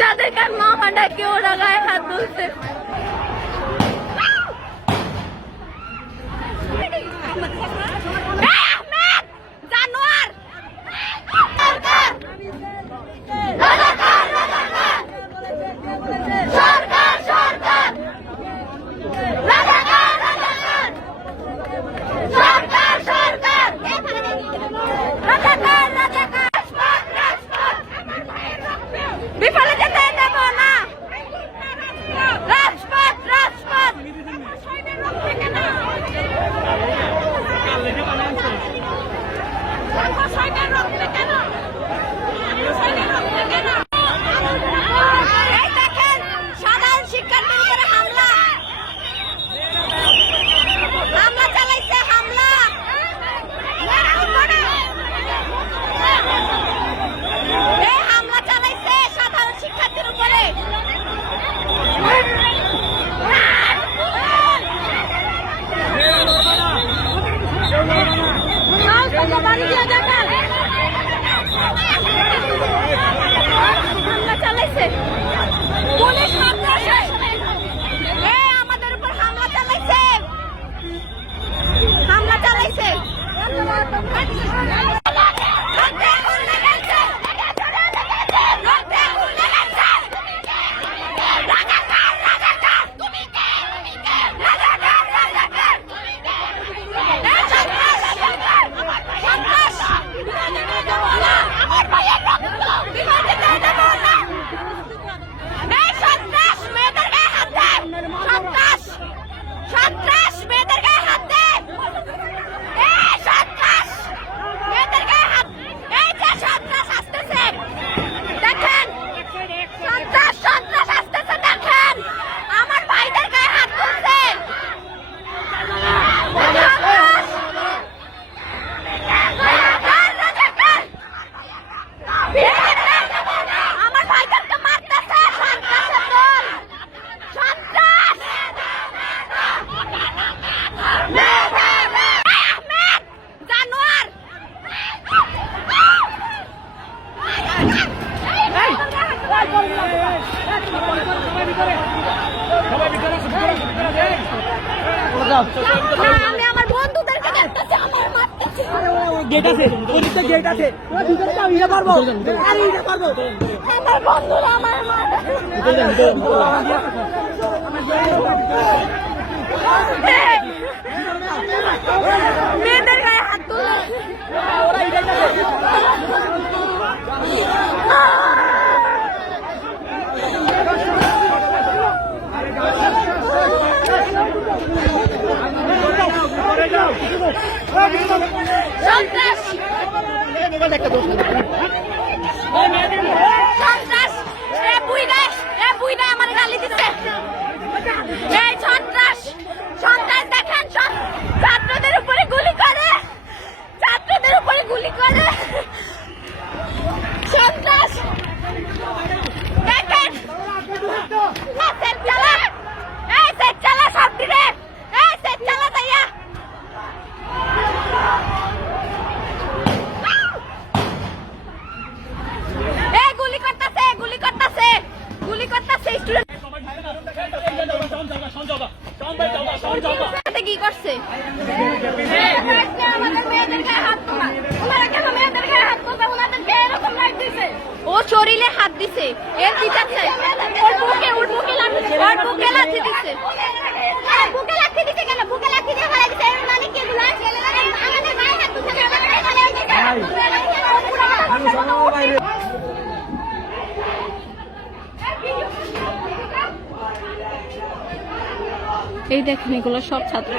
যাদেরকে মামা ডাকে ওরা গায়ে হাত তুলছে। আমি আমার বন্ধুদেরকে দেখতেছি আমার মারতেছে। গেট আছে, ওদিকে গেট আছে। ওই ভিতরে যাও, ইয়ে পারবো। আরে ইয়ে পারবো। আমার বন্ধুরা আমার মারতেছে। মেয়েদের গায়ে হাত তুলে ওরা আমার গালি দিচ্ছে। এই সন্ত্রাস সন্ত্রাস দেখেন, ছাত্রদের উপরে গুলি করে, ছাত্রদের উপরে গুলি করে সন্ত্রাস দেখেন। সেট চালা সব দিকে, সেট চালা তাইয়া গুলি করতেছে, গুলি করতেছে, গুলি করতেছে স্টুডেন্ট। কি করছে? ও শরীরে হাত দিছে, এর দিচ্ছে ওর বুকে, ওর বুকে লাথি দিছে। বুকে লাথি দিছে কেন? বুকে লাথি দিয়ে ফেলে দিছে মানে কি? এগুলো আমাদের গায়ে হাত দিছে। এই দেখেন এগুলো সব ছাত্র।